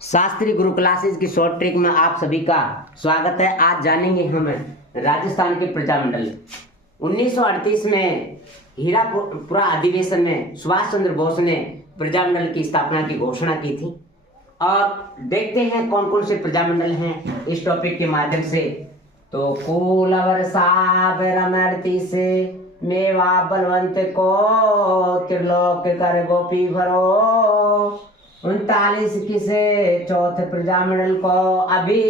शास्त्री गुरु classes की short trick में आप सभी का स्वागत है। आज जानेंगे हम राजस्थान के प्रजामंडल। 1938 में हीरापुरा अधिवेशन में सुभाष चंद्र बोस ने प्रजामंडल की स्थापना की घोषणा की थी। और देखते हैं कौन कौन से प्रजामंडल हैं इस टॉपिक के माध्यम से। तो कुलवर साब रमणती से मेवा बलवंत को त्रिलोक कर गोपी भरो 39 किसे चौथे प्रजामंडल को अभी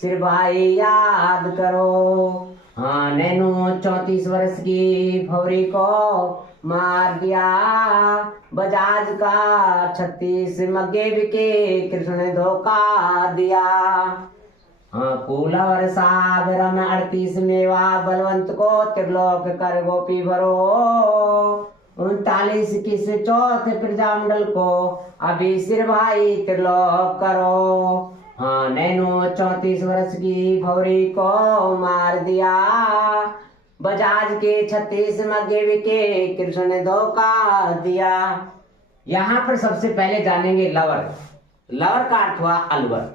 सिर भाई याद करो। हाँ नैनो 34 वर्ष की भौरी को मार दिया बजाज का 36 मग्गे बिके कृष्ण ने धोखा दिया। हाँ कुलवर साब रम 38 मेवा बलवंत को त्रिलोक कर गोपी भरो 39 किस चौथे प्रजामंडल को अभी सिर भाई त्रिलोक करो। हाँ नैनो 34 वर्ष की भौरी को मार दिया बजाज के 36 मग्गे बिके कृष्ण ने धोखा दिया। यहाँ पर सबसे पहले जानेंगे लवर। लवर का अर्थ हुआ अलवर।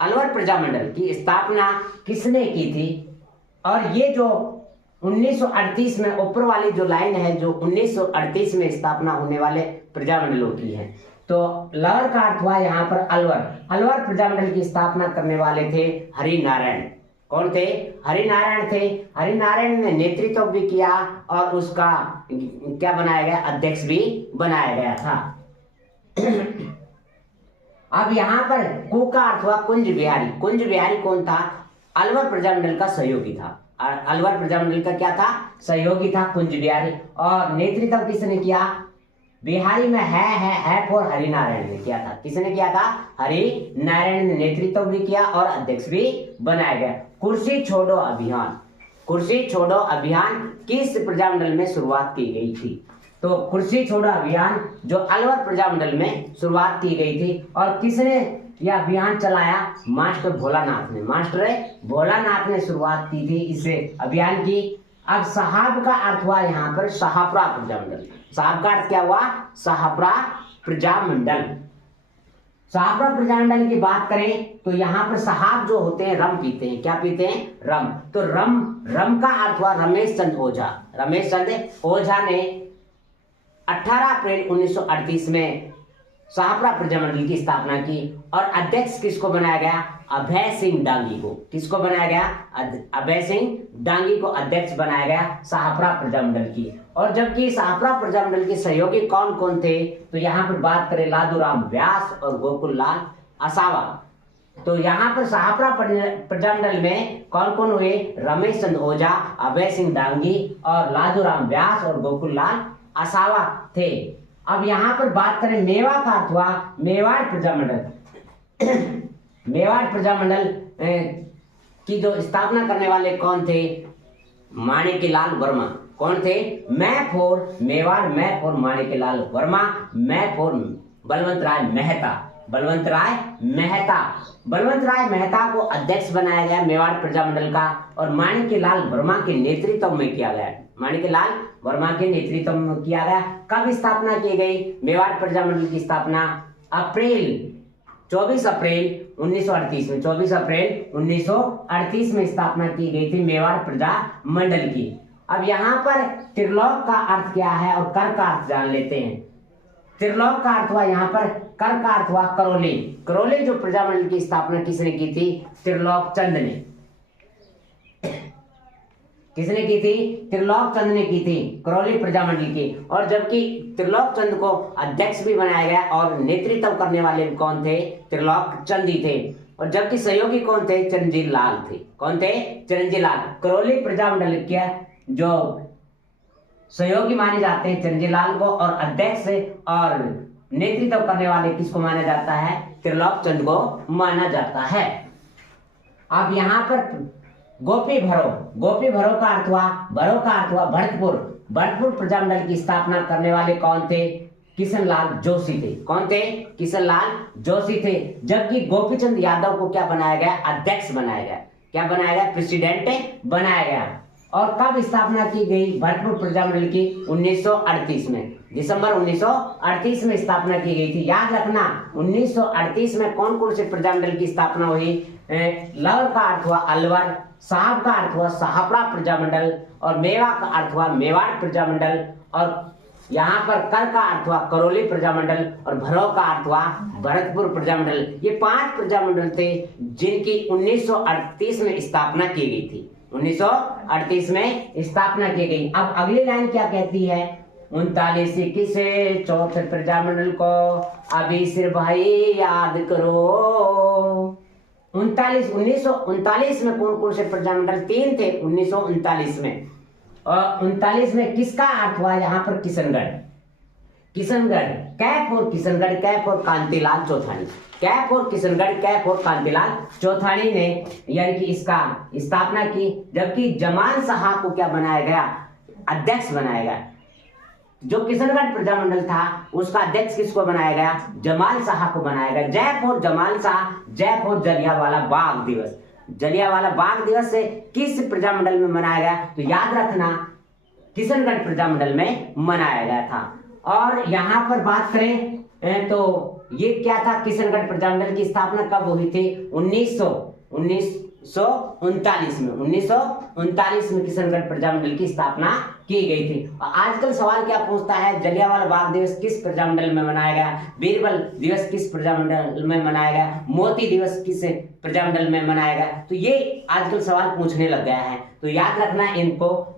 अलवर प्रजामंडल की स्थापना किसने की थी? और ये जो 1938 में ऊपर वाली जो लाइन है जो 1938 में स्थापना होने वाले प्रजामंडलों की है। तो लवर का अर्थ हुआ यहाँ पर अलवर। अलवर प्रजामंडल की स्थापना करने वाले थे हरिनारायण। कौन थे? हरिनारायण थे। हरिनारायण ने नेतृत्व भी किया और उसका क्या बनाया गया? अध्यक्ष भी बनाया गया था। अब यहाँ पर कु का अर्थ हुआ कुंज बिहारी। कुंज बिहारी कौन था? अलवर प्रजामंडल का सहयोगी था। अलवर प्रजामंडल का क्या था? सहयोगी था कुंज बिहारी। और नेतृत्व किसने किया? बिहारी में है फॉर हरिनारायण ने किया था। किसने किया था? हरिनारायण ने नेतृत्व भी किया और अध्यक्ष भी बनाया गया। कुर्सी छोड़ो अभियान। कुर्सी छोड़ो अभियान किस प्रजामंडल में शुरुआत की गई थी? तो कुर्सी छोड़ो अभियान जो अलवर प्रजामंडल में शुरुआत की गई थी। और किसने यह अभियान चलाया? मास्टर भोलानाथ ने। मास्टर भोलानाथ ने शुरुआत की थी इस अभियान की। अब साहब का अर्थ हुआ यहाँ पर शाहपुरा प्रजामंडल। साहब का अर्थ क्या हुआ? शाहपुरा प्रजामंडल। शाहपुरा प्रजामंडल की बात करें तो यहाँ पर साहब जो होते हैं रम पीते हैं। क्या पीते हैं? रम। तो रम का अर्थ हुआ रमेश चंद्र ओझा। रमेश चंद्र ओझा ने 18 अप्रैल 1938 में शाहपुरा प्रजामंडल की स्थापना की। और अध्यक्ष किसको बनाया गया? अभय सिंह डांगी को। किसको बनाया गया? अभय सिंह डांगी को अध्यक्ष बनाया गया शाहपुरा प्रजामंडल की। और जबकि शाहपुरा प्रजामंडल के सहयोगी कौन कौन थे? तो यहाँ पर बात करें लादूराम व्यास और गोकुल लाल असावा। तो यहाँ पर शाहपुरा प्रजामंडल में कौन कौन हुए? रमेश चंद्र ओझा, अभय सिंह डांगी और लादूराम व्यास और गोकुल लाल असावा थे। अब यहाँ पर बात करें मेवा का अर्थ हुआ मेवाड़ प्रजामंडल। मेवाड़ प्रजामंडल की जो स्थापना करने वाले कौन थे? माणिक्यलाल वर्मा। कौन थे? मैं फॉर मेवाड़, मैं फॉर माणिक्यलाल वर्मा, मैं फॉर बलवंत राय मेहता। बलवंत राय मेहता। बलवंत राय मेहता को अध्यक्ष बनाया गया मेवाड़ प्रजामंडल का। और माणिक्यलाल वर्मा के नेतृत्व में किया गया। माणिक्यलाल वर्मा के नेतृत्व में किया गया। कब स्थापना की गई मेवाड़ प्रजामंडल की स्थापना? 24 अप्रैल 1938 में। 24 अप्रैल 1938 में स्थापना की गई थी मेवाड़ प्रजामंडल की। अब यहाँ पर त्रिलोक का अर्थ क्या है और कर का अर्थ जान लेते हैं। त्रिलोक का अर्थ हुआ यहाँ पर, कर का अर्थ हुआ करौली। करौली जो प्रजामंडल की स्थापना किसने की थी? त्रिलोक चंद ने। किसने की थी? त्रिलोक चंद ने की थी करौली प्रजामंडल की। और जबकि त्रिलोक चंद को अध्यक्ष भी बनाया गया और नेतृत्व करने वाले कौन थे? त्रिलोक चंद ही थे। और जबकि सहयोगी कौन थे? चिरंजीव लाल थे। कौन थे? चिरंजीव लाल। करौली प्रजामंडल के जो सहयोगी माने जाते हैं चिरंजीव लाल को। और अध्यक्ष और नेतृत्व करने वाले किसको माना जाता है? त्रिलोक चंद को माना जाता है। अब यहाँ पर गोपी भरो। गोपी भरो का अर्थ हुआ, भरो का अर्थ हुआ भरतपुर। भरतपुर प्रजामंडल की स्थापना करने वाले कौन थे? किशनलाल जोशी थे। कौन थे? किशनलाल जोशी थे। जबकि गोपीचंद यादव को क्या बनाया गया? अध्यक्ष बनाया गया। क्या बनाया गया? प्रेसिडेंट बनाया गया। और कब स्थापना की गई भरतपुर प्रजामंडल की? 1938 में। दिसंबर 1938 में स्थापना की गई थी। याद रखना 1938 में कौन कौन से प्रजामंडल की स्थापना हुई? लवर का अर्थ हुआ अलवर, साहब का अर्थ हुआ साहपड़ा प्रजामंडल, और मेवा का अर्थ हुआ मेवाड़ प्रजामंडल, और यहाँ पर कर का अर्थ हुआ करौली प्रजामंडल, और भरौ का अर्थ हुआ भरतपुर प्रजामंडल। ये 5 प्रजामंडल थे जिनकी 1938 में स्थापना की गई थी। 1938 में स्थापना की गई। अब अगली लाइन क्या कहती है? 39 किसे चौथे प्रजामंडल को अभी सिर भाई याद करो। 1939 में कौन कौन से प्रजामंडल? 3 थे 1939 में। और 39 में किसका अर्थ हुआ? यहाँ पर किशनगढ़। किशनगढ़ कैफ और किशनगढ़, कैफ और कांतिलाल चौथानी, कैफ और किशनगढ़, कैफ और कांतिलाल चौथानी ने यानी कि इसका स्थापना की। जबकि जमाल शाह को क्या बनाया गया? अध्यक्ष बनाया गया। जो किशनगढ़ प्रजामंडल था उसका अध्यक्ष किसको बनाया गया? जमाल शाह को बनाया गया। जयपुर जमाल शाह, जयपुर जलियांवाला बाग दिवस। जलियांवाला बाग दिवस से किस प्रजामंडल में मनाया गया? तो याद रखना किशनगढ़ प्रजामंडल में मनाया गया था। और यहाँ पर बात करें तो ये क्या था? किशनगढ़ प्रजामंडल की स्थापना कब हुई थी? 1939 में। 1939 में किशनगढ़ प्रजामंडल की स्थापना की गई थी। और आजकल सवाल क्या पूछता है? जलियांवाला बाग दिवस किस प्रजामंडल में मनाया गया? बीरबल दिवस किस प्रजामंडल में मनाया गया? मोती दिवस किस प्रजामंडल में मनाया गया? तो ये आजकल सवाल पूछने लग गया है, तो याद रखना इनको,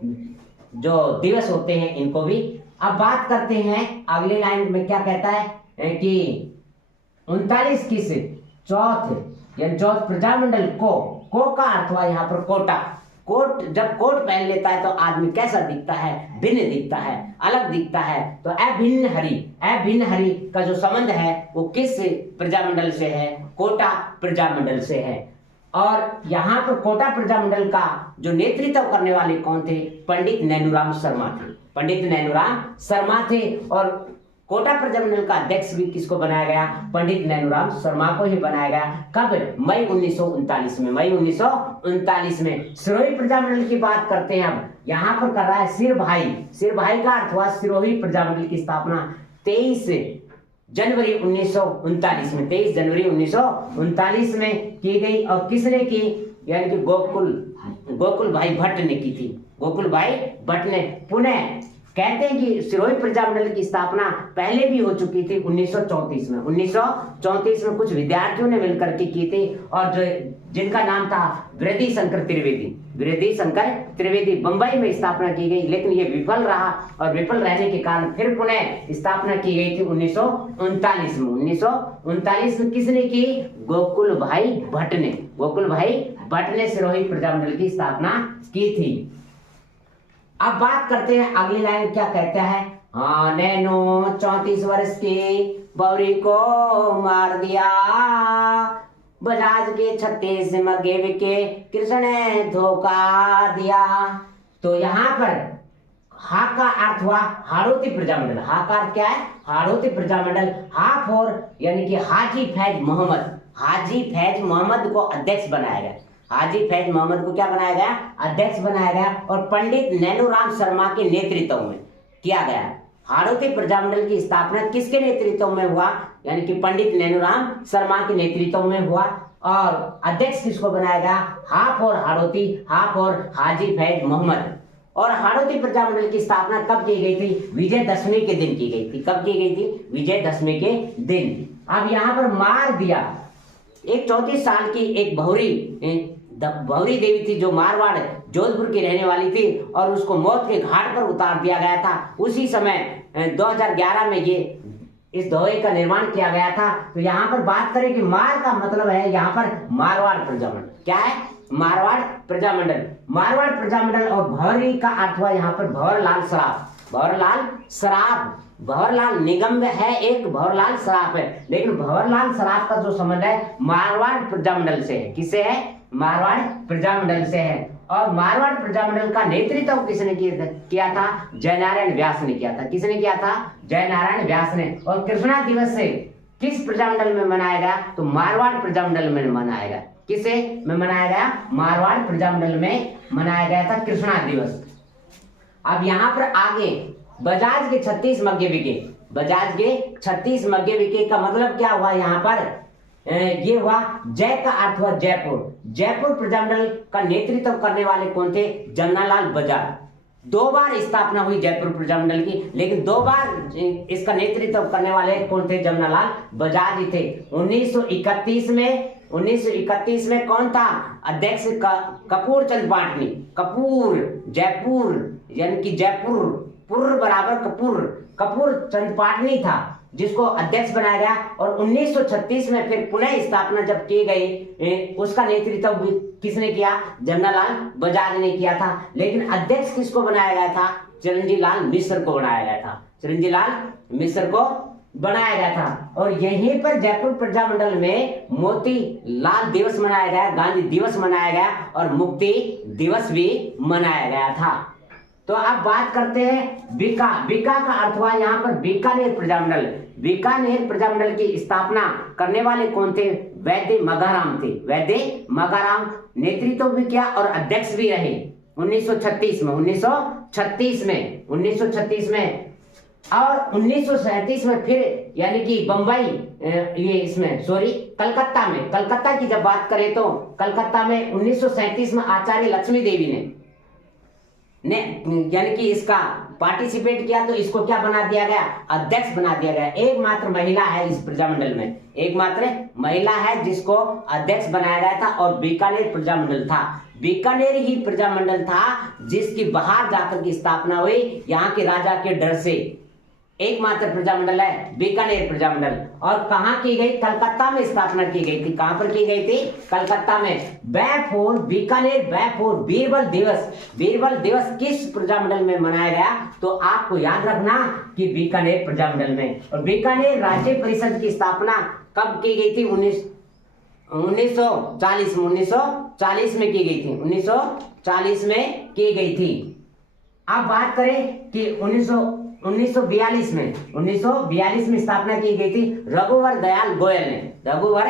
जो दिवस होते हैं इनको भी। अब बात करते हैं अगली लाइन में क्या कहता है कि 39 किस चौथ यानी चौथ प्रजामंडल को का अर्थ हुआ यहाँ पर कोटा। कोट, जब कोट पहन लेता है तो आदमी कैसा दिखता है? भिन्न दिखता है, अलग दिखता है। तो अभिन्न हरि का जो संबंध है वो किस प्रजामंडल से है? कोटा प्रजामंडल से है। और यहाँ पर कोटा प्रजामंडल का जो नेतृत्व करने वाले कौन थे? पंडित नैनूराम शर्मा थे। पंडित नैनूराम शर्मा थे। और कोटा प्रजामंडल का अध्यक्ष भी किसको बनाया गया? पंडित नैनूराम शर्मा को ही बनाया गया। कब? मई 1939 में। मई 1939 में। सिरोही प्रजामंडल की बात करते हैं। अब यहाँ पर कर रहा है सिर भाई। सिर भाई का अर्थ हुआ सिरोही प्रजामंडल की स्थापना 23 जनवरी 1939 में। 23 जनवरी 1939 में की गई। और किसने की? यानी कि गोकुल भाई भट्ट ने की थी। गोकुल भाई भट्ट ने। पुनः कहते हैं कि सिरोही प्रजामंडल की स्थापना पहले भी हो चुकी थी 1934 में। 1934 में कुछ विद्यार्थियों ने मिलकर के की थी, और जो जिनका नाम था वृद्धि शंकर त्रिवेदी। वृद्धि शंकर त्रिवेदी। बंबई में स्थापना की गई, लेकिन ये विफल रहा, और विफल रहने के कारण फिर पुनः स्थापना की गई थी 1939 में। 1939 में किसने की? गोकुल भाई भट्ट ने। गोकुल भाई भट्ट ने सिरोही प्रजामंडल की स्थापना की थी। अब बात करते हैं अगली लाइन क्या कहता है? हाँ, नैनो 34 वर्ष की बौरी को मार दिया, बजाज के 36 मगेव के कृष्ण ने धोखा दिया। तो यहाँ पर हा का अर्थ हुआ हाड़ौती प्रजामंडल। हा का अर्थ क्या है? हाड़ौती प्रजामंडल। हा फॉर यानी कि हाजी फैज मोहम्मद। हाजी फैज मोहम्मद को अध्यक्ष बनाया गया। हाजी फैज मोहम्मद को क्या बनाया गया? अध्यक्ष बनाया गया। और पंडित नैनूराम शर्मा के नेतृत्व में किया गया। हाड़ौती प्रजामंडल की स्थापना किसके नेतृत्व में हुआ? यानी कि पंडित नैनूराम शर्मा के नेतृत्व में हुआ। और अध्यक्ष किसको बनाया गया? हाफ और हाड़ौती, हाफ और हाजी फैज मोहम्मद। और हाड़ौती प्रजामंडल की स्थापना कब की गई थी? विजयदशमी के दिन की गई थी। कब की गई थी? विजयदशमी के दिन। अब यहाँ पर मार दिया, एक 34 साल की एक भौरी देवी थी जो मारवाड़ जोधपुर की रहने वाली थी, और उसको मौत के घाट पर उतार दिया गया था। उसी समय 2011 में ये इस दोहे का निर्माण किया गया था। तो यहाँ पर बात करें कि मार का मतलब है यहाँ पर मारवाड़ प्रजामंडल। क्या है? मारवाड़ प्रजामंडल। मारवाड़ प्रजामंडल। और भौरी का अर्थ हुआ यहाँ पर भंवरलाल सराफ। भंवरलाल सराफ। भंवरलाल निगम है, एक भंवरलाल सराफ है, लेकिन भंवरलाल सराफ का जो संबंध है मारवाड़ प्रजामंडल से है। किससे है? मारवाड़ प्रजामंडल से है। और मारवाड़ प्रजामंडल का नेतृत्व किसने किया था? जयनारायण व्यास ने किया था। किसने किया था? जयनारायण व्यास ने। और कृष्णा दिवस से किस प्रजामंडल में मनाया गया? तो मारवाड़ प्रजामंडल में मनाया गया। किसे में मनाया गया? मारवाड़ प्रजामंडल में मनाया गया था कृष्णा दिवस। अब यहाँ पर आगे बजाज के 36 मग्गे बिके। बजाज के 36 मग्गे बिके का मतलब क्या हुआ यहाँ पर? ये हुआ जय का अर्थ हुआ जयपुर। जयपुर प्रजामंडल का नेतृत्व करने वाले कौन थे? जमनालाल बजाज। 2 बार स्थापना हुई जयपुर प्रजामंडल की, लेकिन 2 बार इसका नेतृत्व करने वाले कौन थे? जमनालाल बजाज ही थे। 1931 में कौन था अध्यक्ष? कपूर चंद पाटनी। कपूर जयपुर यानी कि जयपुर पुर बराबर कपूर, कपूर चंद पाटनी था जिसको अध्यक्ष बनाया गया। और 1936 में फिर पुनः स्थापना जब की गई, उसका नेतृत्व किसने किया? जमनालाल बजाज ने किया था। लेकिन अध्यक्ष किसको बनाया गया था? चिरंजीव लाल मिश्र को बनाया गया था। चिरंजीव लाल मिश्र को बनाया गया था। और यहीं पर जयपुर प्रजामंडल में मोती लाल दिवस मनाया गया, गांधी दिवस मनाया गया और मुक्ति दिवस भी मनाया गया था। तो अब बात करते हैं बीका। बीका का अर्थ हुआ यहाँ पर बीकानेर प्रजामंडल। बीकानेर प्रजामंडल की स्थापना करने वाले कौन थे? वैद्य मगाराम थे। वैद्य मगाराम नेतृत्व भी किया और अध्यक्ष भी रहे 1936 में। 1936 में और 1937 में फिर यानी कि बंबई ये इसमें सॉरी कलकत्ता में, कलकत्ता की जब बात करें तो कलकत्ता में 1937 में आचार्य लक्ष्मी देवी ने यानी कि इसका पार्टिसिपेट किया, तो इसको क्या बना दिया गया? अध्यक्ष बना दिया गया। एकमात्र महिला है इस प्रजामंडल में, एकमात्र महिला है जिसको अध्यक्ष बनाया गया था और बीकानेर प्रजामंडल था। बीकानेर ही प्रजामंडल था जिसकी बाहर जाकर की स्थापना हुई यहाँ के राजा के डर से। एकमात्र प्रजामंडल है बीकानेर प्रजामंडल। और कहां की गई? कलकत्ता में स्थापना की गई थी। कहां पर की गई थी? कलकत्ता में। बैफोर बीकानेर बैफोर बीरबल दिवस। बीरबल दिवस किस प्रजामंडल में मनाया गया? तो आपको याद रखना कि बीकानेर प्रजामंडल में। और बीकानेर राज्य परिषद की स्थापना कब की गई थी? 1940 में। 1940 में की गई थी। 1940 में की गई थी। अब बात करें कि 1942 में स्थापना की गई थी रघुवर दयाल गोयल ने। रघुवर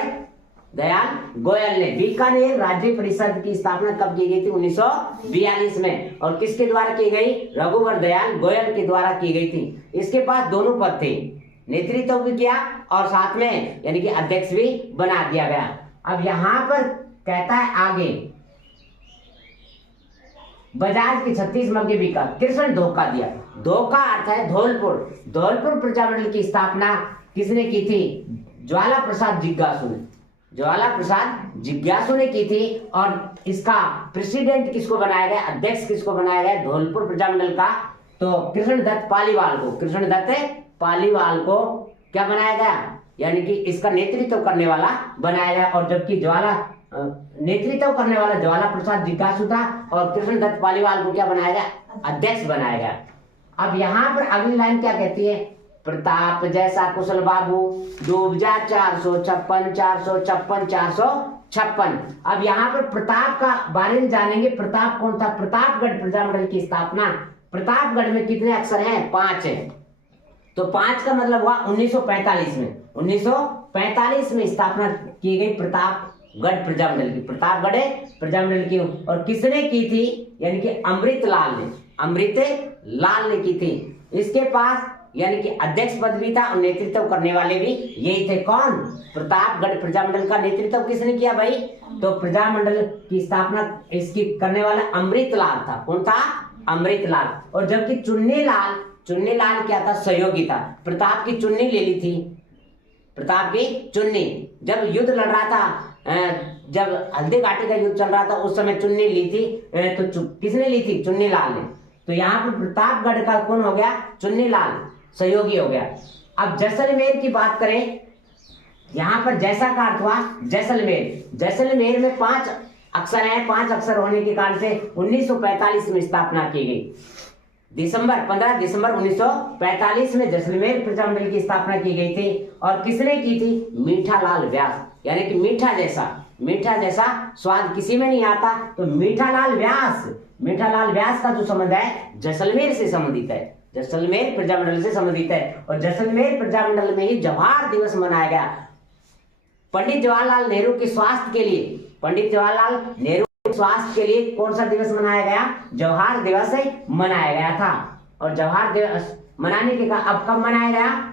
दयाल गोयल ने बीकानेर राज्य परिषद की स्थापना कब की गई थी? 1942 में। और किसके द्वारा की गई? रघुवर दयाल गोयल के द्वारा की गई थी। इसके पास दोनों पद थे, नेतृत्व भी किया और साथ में यानी कि अध्यक्ष भी बना दिया गया। अब यहां पर कहता है आगे बजाज के 36 मग्गे बिका, किसने धोखा दिया? धोखा अर्थ है धौलपुर। धौलपुर प्रजामंडल की स्थापना किसने की थी? ज्वाला प्रसाद जिज्ञासु ने। ज्वाला प्रसाद जिज्ञासु ने की थी। और इसका प्रेसिडेंट किसको बनाया गया? अध्यक्ष किसको बनाया गया धौलपुर प्रजामंडल का? तो कृष्णदत्त पालीवाल को। कृष्णदत्त पालीवाल को क्या बनाया गया? यानी कि इसका नेतृत्व करने वाला बनाया गया। और जबकि नेतृत्व करने वाला ज्वाला प्रसाद जिज्ञासु था और कृष्णदत्त पालीवाल को क्या बनाया गया? अध्यक्ष बनाया गया। अब यहाँ पर अगली लाइन क्या कहती है? प्रताप जैसा कुशल बाबू डूब जा 456 456 456। अब यहाँ पर प्रताप का बारे में जानेंगे। प्रताप कौन था? प्रतापगढ़ प्रजामंडल की स्थापना, प्रतापगढ़ में कितने अक्षर हैं? 5 है। तो 5 का मतलब हुआ 1945 में। 1945 में स्थापना की गई प्रतापगढ़ प्रजामंडल की। प्रतापगढ़ प्रजामंडल की और किसने की थी? यानी कि अमृतलाल ने। अमृतलाल ने की थी। इसके पास यानी कि अध्यक्ष पद भी था और नेतृत्व करने वाले भी यही थे। कौन? प्रतापगढ़ प्रजामंडल का नेतृत्व किसने किया भाई? तो प्रजामंडल की स्थापना इसकी करने वाला अमृतलाल था। कौन था? अमृतलाल। और जबकि चुन्नीलाल क्या था? सहयोगी था। प्रताप की चुन्नी ले ली थी। प्रताप की चुन्नी जब युद्ध लड़ रहा था, जब हल्दी घाटी का युद्ध चल रहा था, उस समय चुन्नी ली थी। तो किसने ली थी? चुन्नीलाल ने। तो यहाँ पर प्रतापगढ़ का कौन हो गया? चुन्नीलाल सहयोगी हो गया। अब जैसलमेर की बात करें, यहाँ पर जैसा का अर्थ हुआ जैसलमेर। जैसलमेर में 5 अक्षर हैं। 5 अक्षर होने के कारण से 1945 में स्थापना की गई। 15 दिसंबर 1945 में जैसलमेर प्रजामंडल की स्थापना की गई थी। और किसने की थी? मीठालाल व्यास। यानी कि मीठा जैसा स्वाद किसी में नहीं आता, तो मीठालाल व्यास का जो संबंध है जैसलमेर से संबंधित है, जैसलमेर प्रजामंडल से संबंधित है। और जैसलमेर प्रजामंडल में ही जवाहर दिवस मनाया गया। पंडित जवाहरलाल नेहरू के स्वास्थ्य के लिए, पंडित जवाहरलाल नेहरू स्वास्थ्य के लिए कौन सा दिवस मनाया गया? जवाहर दिवस मनाया गया था। और जवाहर दिवस मनाने के अब कब मनाया गया?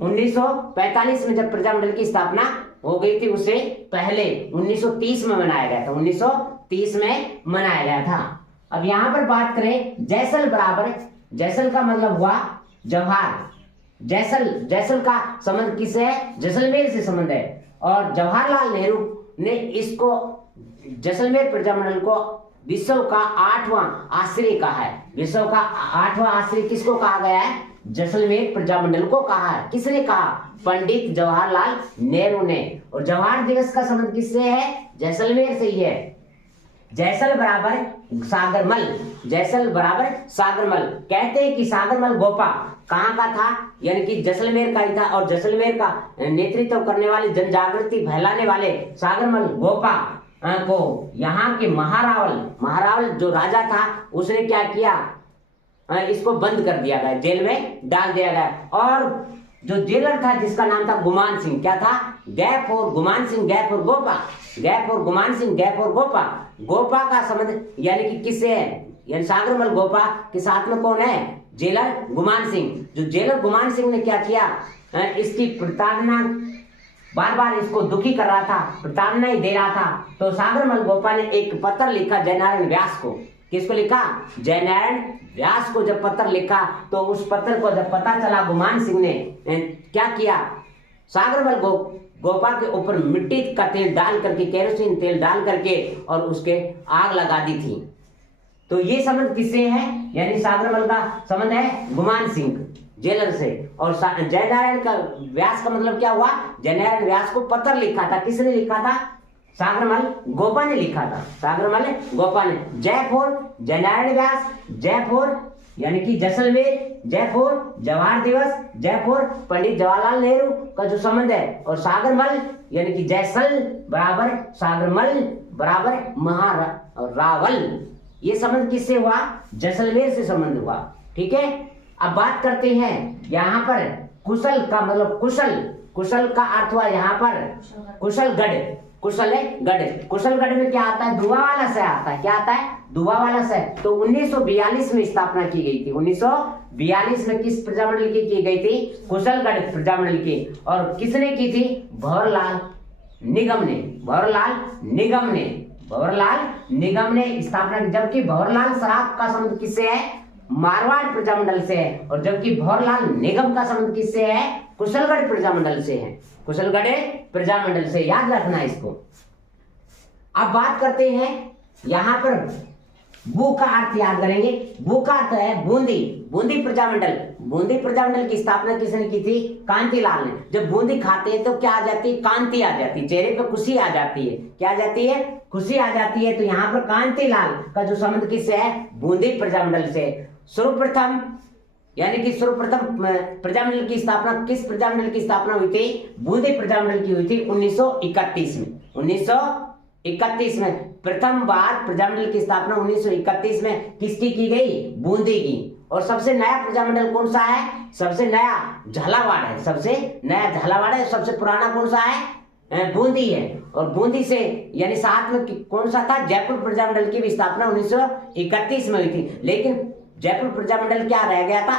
1945 में जब प्रजामंडल की स्थापना हो गई थी, उससे पहले 1930 में मनाया गया था। 1930 में मनाया गया था। अब यहां पर बात करें जैसल बराबर, जैसल का मतलब हुआ जवाहर, जैसल का संबंध किससे है? जैसलमेर से संबंध है। और जवाहरलाल नेहरू ने इसको जैसलमेर प्रजामंडल को विश्व का 8वां आश्चर्य कहा है। विश्व का 8वां आश्चर्य किसको कहा गया है? जैसलमेर प्रजामंडल को कहा है। किसने कहा? पंडित जवाहरलाल नेहरू ने। और जवाहर दिवस का संबंध किससे है? जैसलमेर से ही है। जैसल बराबर सागरमल, जैसल बराबर सागरमल। कहते हैं कि सागरमल गोपा कहाँ का था? यानी कि जैसलमेर का ही था। और जैसलमेर का नेतृत्व करने वाले, जन जागृति फैलाने वाले सागरमल गोपा को यहाँ के महारावल जो राजा था, उसने क्या किया? इसको बंद कर दिया गया, जेल में डाल दिया गया। और जो जेलर था जिसका नाम था गुमान सिंह, क्या था? गैप और गुमान सिंह, गैप और गोपा, गैप और गुमान सिंह, गैप और गोपा। गोपा का संबंध यानी कि किससे है? यानी सागरमल गोपा के साथ में कौन है? जेलर गुमान सिंह। जो जेलर गुमान सिंह ने क्या किया? इसकी प्रताड़ना, बार बार इसको दुखी कर रहा था, प्रताड़ना ही दे रहा था। तो सागरमल गोपा ने एक पत्र लिखा जयनारायण व्यास को। किसको लिखा? जयनारायण व्यास को जब पत्र लिखा, तो उस पत्र को जब पता चला, गुमान सिंह ने क्या किया? सागरमल गोपा के ऊपर मिट्टी का तेल डाल करके, केरोसिन तेल डाल करके और उसके आग लगा दी थी। तो ये संबंध किससे है? यानी सागरमल का संबंध है गुमान सिंह जेलर से। और जयनारायण का व्यास का मतलब क्या हुआ? जयनारायण व्यास को पत्र लिखा था। किसने लिखा था? सागरमल गोपा ने लिखा था। सागरमल गोपा ने। जयपुर जयनारायण व्यास, जयपुर यानी कि जैसलमेर, जयपुर जवाहर दिवस, जयपुर पंडित जवाहरलाल नेहरू का जो संबंध है। और सागरमल यानी कि जैसल बराबर सागरमल बराबर महारावल, ये संबंध किससे हुआ? जैसलमेर से संबंध हुआ। ठीक है। अब बात करते हैं यहाँ पर कुशल का मतलब कुशल, कुशल का अर्थ हुआ यहाँ पर कुशलगढ़, कुशलगढ़। कुशलगढ़ में क्या आता है? दुआ वाला से आता है। क्या आता है? दुआ वाला से। तो 1942 में स्थापना की गई थी। 1942 में किस प्रजामंडल की गई थी? कुशलगढ़ प्रजामंडल की। और किसने की थी? भंवरलाल निगम ने। भंवरलाल निगम ने, भंवरलाल निगम ने स्थापना की। जबकि भंवरलाल सराफ का संबंध किससे है? मारवाड़ प्रजामंडल से है। और जबकि भंवरलाल निगम का संबंध किससे है? कुशलगढ़ प्रजामंडल से है। कुशलगढ़ प्रजामंडल से, याद रखना इसको। अब बात करते हैं यहाँ पर बू का अर्थ याद करेंगे। बू का अर्थ है बूंदी, बूंदी प्रजामंडल। बूंदी प्रजामंडल की स्थापना किसने की थी? कांतिलाल ने। जब बूंदी खाते हैं तो क्या आ जाती है? कांति आ जाती है, चेहरे पे खुशी आ जाती है। क्या आ जाती है? खुशी आ जाती है। तो यहाँ पर कांतिलाल का जो संबंध किससे है? बूंदी प्रजामंडल से। सर्वप्रथम यानी कि सर्वप्रथम प्रजामंडल की स्थापना किस प्रजामंडल की स्थापना हुई थी? बूंदी प्रजामंडल की हुई थी 1931 में। 1931 में प्रथम बार प्रजामंडल की स्थापना 1931 में किसकी की गई? बूंदी की। और सबसे नया प्रजामंडल कौन सा है? सबसे नया झालावाड़ है। सबसे नया झालावाड़ है। सबसे पुराना कौन सा है? बूंदी है। और बूंदी से यानी साथ में कौन सा था? जयपुर प्रजामंडल की भी स्थापना 1931 में हुई थी। लेकिन जयपुर प्रजामंडल क्या रह गया था?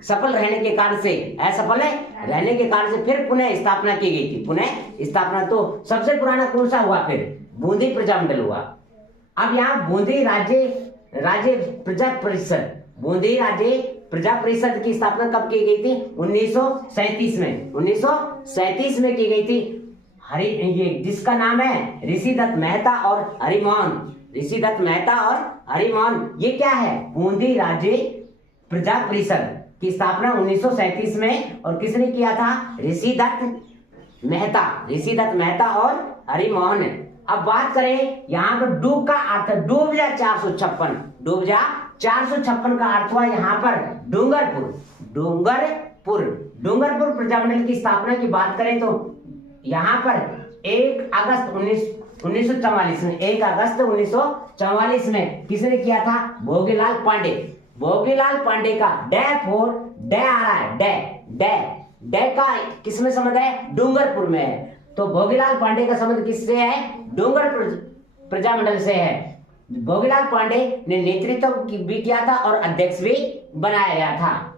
सफल रहने के कारण से, असफल रहने के कारण से फिर पुनः स्थापना की गई थी। पुनः स्थापना। तो सबसे पुराना कौन सा हुआ? फिर बूंदी प्रजामंडल हुआ। अब यहाँ बूंदी राज्य प्रजा परिषद, बूंदी राज्य प्रजा परिषद की स्थापना कब की गई थी? 1937 में। 1937 में की गई थी। ये जिसका नाम है ऋषिदत्त मेहता और हरिमोहन, ऋषिदत्त मेहता और हरिमोहन। ये क्या है? बूंदी राज्य प्रजा परिषद की स्थापना 1937 में। और किसने किया था? ऋषिदत्त मेहता और हरिमोहन। अब बात करें यहाँ पर डूब का अर्थ, डूबजा 456। डूबजा 456 का अर्थ हुआ यहाँ पर डूंगरपुर। डूंगरपुर प्रजामंडल की स्थापना की बात करें तो यहाँ पर 1 अगस्त 1944 में, 1 अगस्त 1944 में किसने किया था? भोगीलाल पांडे। भोगीलाल पांडे का डे आ रहा है। डे का किसमें संबंध है? डूंगरपुर में है। तो भोगीलाल पांडे का संबंध किससे है? डूंगरपुर प्रजामंडल से है। भोगीलाल पांडे ने नेतृत्व भी किया था और अध्यक्ष भी बनाया गया था।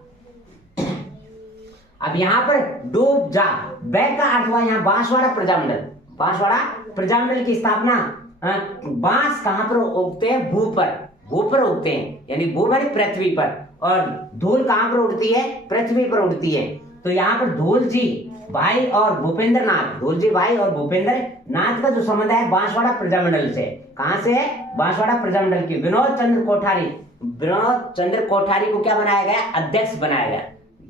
अब यहाँ पर डूब जा, बै का अर्थ हुआ यहाँ बांसवाड़ा प्रजामंडल। बांसवाड़ा प्रजामंडल की स्थापना, बांस कहां पर उगते हैं? भू पर उगते हैं, यानी भू मानी पृथ्वी पर, और धूल कहां पर उड़ती है? पृथ्वी पर उड़ती है। तो यहाँ पर धूल जी भाई और भूपेंद्र नाथ, धूल जी भाई और भूपेंद्र नाथ का जो संबंध है बांसवाड़ा प्रजामंडल से। कहां से है? बांसवाड़ा प्रजामंडल की। विनोद चंद्र कोठारी को क्या बनाया गया? अध्यक्ष बनाया गया।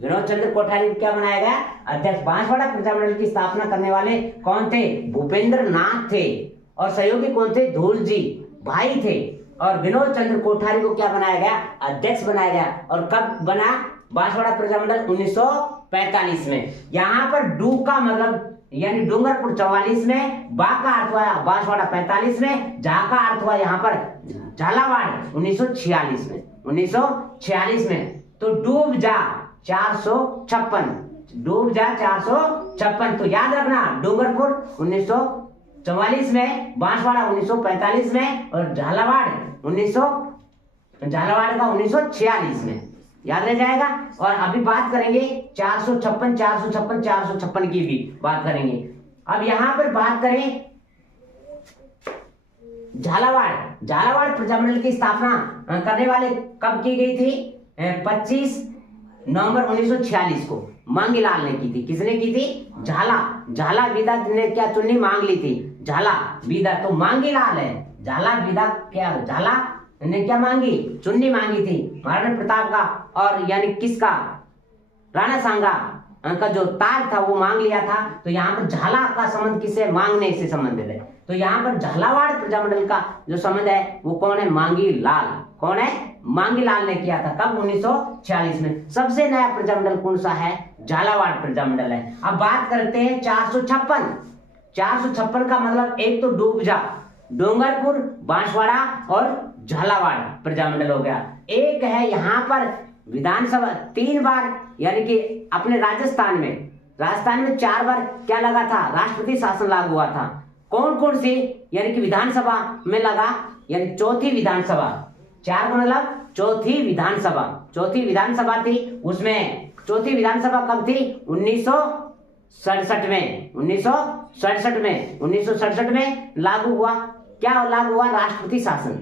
विनोद चंद्र कोठारी को क्या बनाया गया? अध्यक्ष। बांसवाड़ा प्रजामंडल की स्थापना करने वाले कौन थे? भूपेंद्र नाथ थे, और सहयोगी कौन थे? धूल जी भाई थे, और विनोद चंद्र कोठारी को क्या बनाया गया? अध्यक्ष बनाया गया। और कब बना बांसवाड़ा प्रजामंडल? 1945 में। यहाँ पर डू का मतलब यानी डूंगरपुर 44 में, बा का अर्थ हुआ बांसवाड़ा 45 में, झा का अर्थ हुआ यहाँ पर झालावाड़ 1946 में। 1946 में। तो डूब जा 456, डूब जा 456। तो याद रखना, डूंगरपुर 1944 में, बांसवाड़ा 1945 में, और झालावाड़ का 1946 में। याद रह जाएगा। और अभी बात करेंगे 456 की भी बात करेंगे। अब यहां पर बात करें झालावाड़ प्रजामंडल की स्थापना करने वाले कब की गई थी? 25 नवंबर 1946 को मांगीलाल ने की थी। किसने की थी? झाला विदा ने क्या चुन्नी मांग ली थी? झाला विदा तो मांगीलाल है। झाला विदा क्या? झाला ने क्या मांगी? चुन्नी मांगी थी महाराणा प्रताप का, और यानी किसका? राणा सांगा का जो ताज था वो मांग लिया था। तो यहाँ पर झाला का संबंध किससे? मांगने से संबंधित है। तो यहाँ पर झालावाड़ प्रजामंडल का जो संबंध है वो कौन है? मांगीलाल। कौन है? मांगीलाल ने किया था। कब? 1946 में। सबसे नया प्रजामंडल कौन सा है? झालावाड़ प्रजामंडल है। अब बात करते हैं 456 का मतलब एक तो डूब जा, डूंगरपुर, बांसवाड़ा और झालावाड़ प्रजामंडल हो गया। एक है यहाँ पर विधानसभा 3 बार, यानी कि अपने राजस्थान में 4 बार क्या लगा था? राष्ट्रपति शासन लागू हुआ था। कौन कौन सी? यानी कि विधानसभा में लगा, यानी चौथी विधानसभा। 4 का मतलब चौथी विधानसभा थी। उसमें चौथी विधानसभा कब थी? 1967 में। 1967 में लागू हुआ। क्या लागू हुआ? राष्ट्रपति शासन।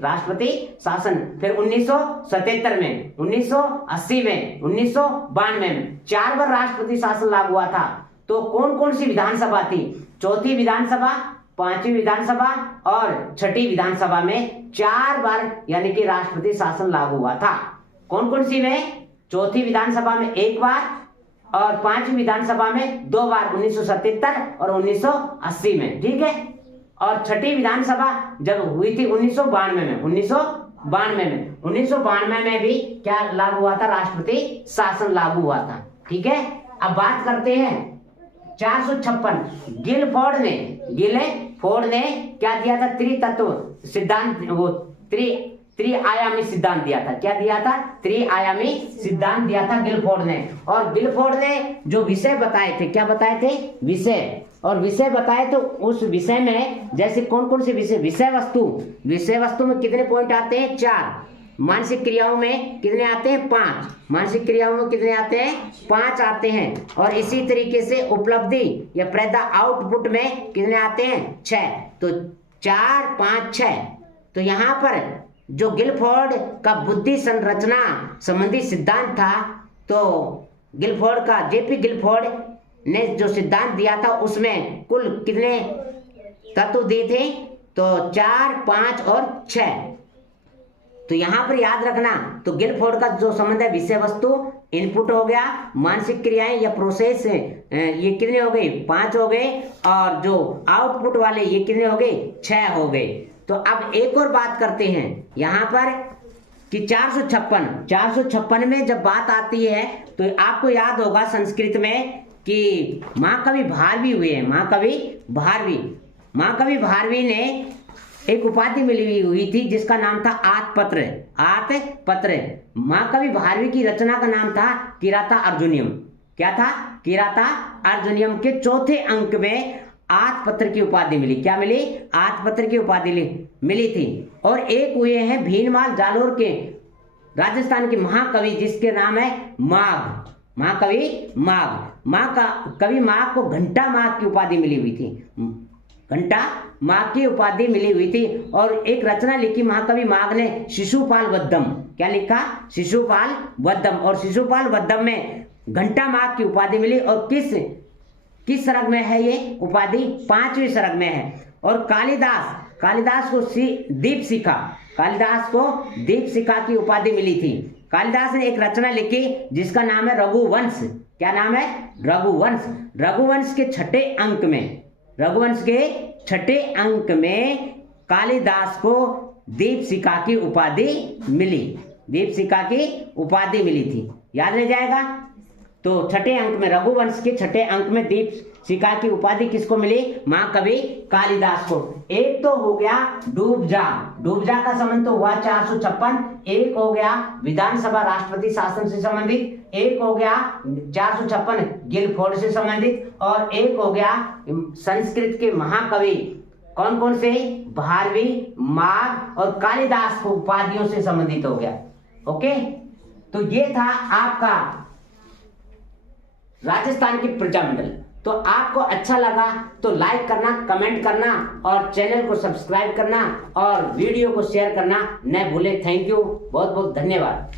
फिर 1977 में, 1980 में, 1992 में 4 बार राष्ट्रपति शासन लागू हुआ था। तो कौन कौन सी विधानसभा थी? चौथी विधानसभा, 5वीं विधानसभा और 6ठी विधानसभा में 4 बार यानी कि राष्ट्रपति शासन लागू हुआ था। कौन कौन सी में? चौथी विधानसभा में 1 बार, और 5वीं विधानसभा में 2 बार, 1977 और 1980 में। ठीक है। और 6ठी विधानसभा जब हुई थी 1992 में। 1992 में भी क्या लागू हुआ था? राष्ट्रपति शासन लागू हुआ था। ठीक है। अब बात करते हैं 456। गिलफोर्ड ने क्या दिया था? त्रितत्व सिद्धांत, वो त्रिआयामी सिद्धांत दिया था। क्या दिया था? त्रिआयामी सिद्धांत दिया था गिलफोर्ड ने। और गिलफोर्ड ने जो विषय बताए थे, क्या बताए थे? विषय बताए। तो उस विषय में जैसे कौन कौन से विषय वस्तु में कितने पॉइंट आते हैं? 4। मानसिक क्रियाओं में कितने आते हैं? 5। मानसिक क्रियाओं में कितने आते हैं? 5 आते हैं। और इसी तरीके से उपलब्धि या पैदा आउटपुट में कितने आते हैं? 6। तो 4, 5, 6। तो यहाँ पर जो गिलफोर्ड का बुद्धि संरचना संबंधी सिद्धांत था, तो गिलफोर्ड का जेपी गिलफोर्ड ने जो सिद्धांत दिया था उसमें कुल कितने तत्व दिए थे? तो 4, 5 और 6। तो यहां पर याद रखना, तो गिलफोर्ड का जो संबंध है विषय वस्तु इनपुट हो गया, मानसिक क्रियाएं या प्रोसेस ये कितने हो गए? 5 हो गए, और जो आउटपुट वाले ये कितने हो गए? 6 हो गए। तो अब एक और बात करते हैं यहां पर कि 456 में जब बात आती है तो आपको याद होगा संस्कृत में कि महाकवि भारवी हुए हैं। महाकवि भारवी ने एक उपाधि मिली हुई थी जिसका नाम था आतपत्र। महाकवि भारवी की रचना का नाम था किराता अर्जुनियम। क्या था? किराता अर्जुनियम के 4थे अंक में आतपत्र की उपाधि मिली। क्या मिली? आतपत्र की उपाधि मिली थी। और एक हुए हैं भीनमाल जालोर के, राजस्थान के महाकवि, जिसके नाम है माघ, महाकवि माघ। कवि माघ को घंटा माघ की उपाधि मिली हुई थी, घंटा माघ की उपाधि मिली हुई थी। और एक रचना लिखी महाकवि माघ ने, शिशुपाल वद्धम। क्या लिखा? शिशुपाल वद्धम। और शिशुपाल वद्धम में घंटा माघ की उपाधि मिली। और किस सर्ग में है ये उपाधि? 5वीं सर्ग में है। और कालिदास को दीपशिखा, कालिदास को दीपशिखा की उपाधि मिली थी। कालिदास ने एक रचना लिखी जिसका नाम है रघुवंश। क्या नाम है? रघुवंश। रघुवंश के छठे अंक में कालिदास को दीपशिखा की उपाधि मिली, दीपशिखा की उपाधि मिली थी। याद रह जाएगा। तो छठे अंक में, रघुवंश के छठे अंक में दीपशिखा की उपाधि किसको मिली? महाकवि कालिदास को। एक तो हो गया डूबजा का संबंध तो हुआ 456। एक हो गया विधानसभा राष्ट्रपति शासन से संबंधित, एक हो गया 456 गिलफोर्ड से संबंधित, और एक हो गया संस्कृत के महाकवि कौन कौन से? भारवी, माघ और कालिदास को उपाधियों से संबंधित हो गया। ओके, तो ये था आपका राजस्थान की प्रजामंडल। तो आपको अच्छा लगा तो लाइक करना, कमेंट करना और चैनल को सब्सक्राइब करना और वीडियो को शेयर करना न भूले। थैंक यू, बहुत बहुत धन्यवाद।